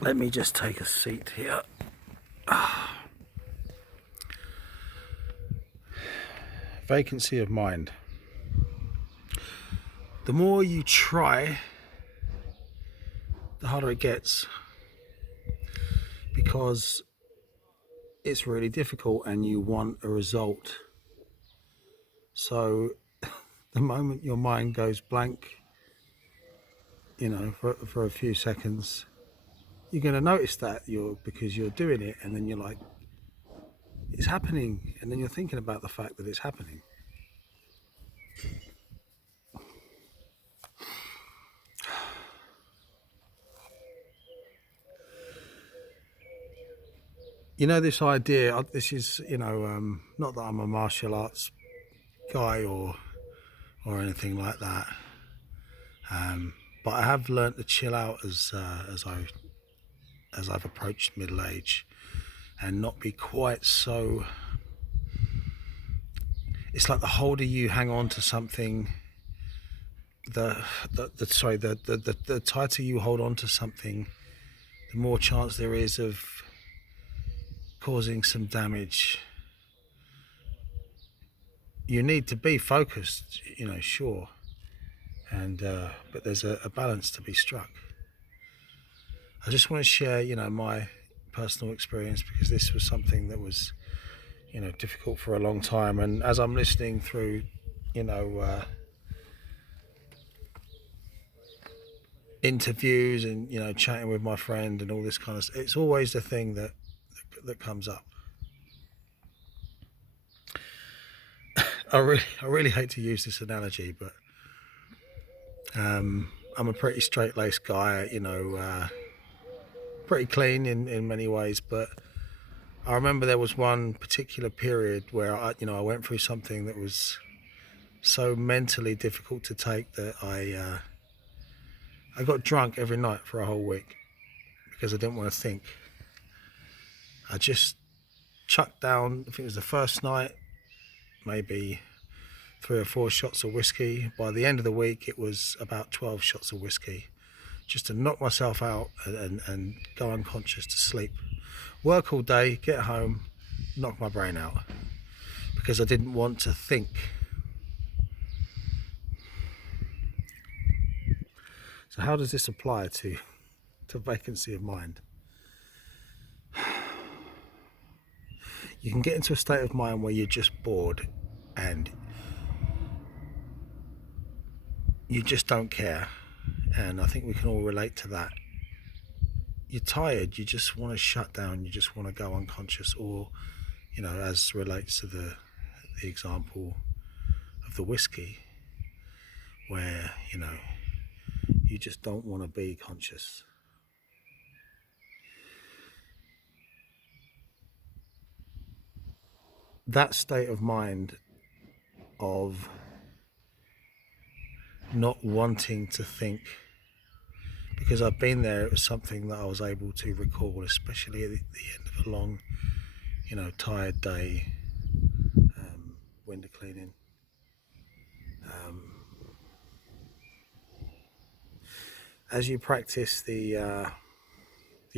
Let me just take a seat here. Vacancy of mind. The more you try, the harder it gets, because it's really difficult and you want a result. So the moment your mind goes blank, for a few seconds, you're going to notice that because you're doing it, and then you're like, it's happening, and then you're thinking about the fact that it's happening. This idea, this is, not that I'm a martial arts guy or anything like that, but I have learnt to chill out as I've approached middle age, and not be quite so. It's like the harder you hang on to something, the tighter you hold on to something, the more chance there is of causing some damage. You need to be focused, sure, and but there's a balance to be struck. I just want to share, my personal experience, because this was something that was, difficult for a long time. And as I'm listening through, interviews and, chatting with my friend and all this kind of stuff, it's always the thing that comes up. I really hate to use this analogy, but I'm a pretty straight-laced guy, pretty clean in many ways, but I remember there was one particular period where I went through something that was so mentally difficult to take that I got drunk every night for a whole week because I didn't want to think. I just chucked down, I think it was the first night, maybe 3 or 4 shots of whiskey. By the end of the week, it was about 12 shots of whiskey, just to knock myself out and go unconscious to sleep. Work all day, get home, knock my brain out, because I didn't want to think. So how does this apply to vacancy of mind? You can get into a state of mind where you're just bored and you just don't care, and I think we can all relate to that. You're tired, you just want to shut down, you just want to go unconscious, or as relates to the example of the whiskey, where you just don't want to be conscious. That state of mind of not wanting to think, because I've been there, it was something that I was able to recall, especially at the end of a long, tired day, window cleaning. As you practice the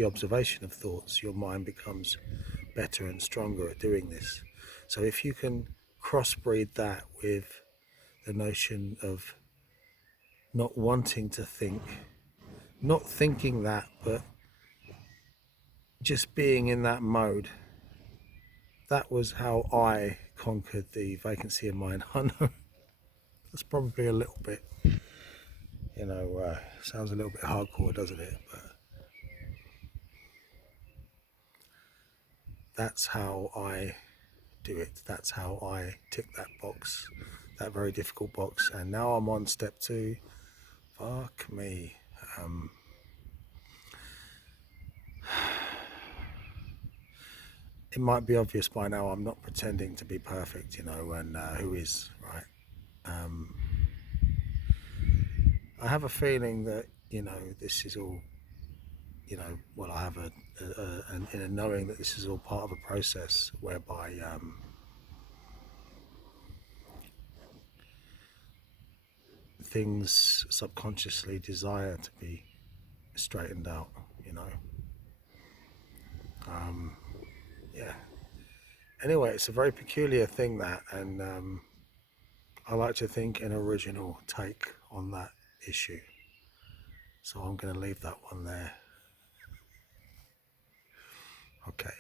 observation of thoughts, your mind becomes better and stronger at doing this. So if you can crossbreed that with the notion of not wanting to think, not thinking that, but just being in that mode, that was how I conquered the vacancy of mind. I know that's probably a little bit, sounds a little bit hardcore, doesn't it? But that's how I do it. That's how I tick that box, that very difficult box. And now I'm on step 2. Fuck me. It might be obvious by now I'm not pretending to be perfect, and who is, right? I have a feeling that, this is all, I have a knowing that this is all part of a process whereby things subconsciously desire to be straightened out, Yeah. Anyway, it's a very peculiar thing, that, and I like to think an original take on that issue. So I'm going to leave that one there. Okay.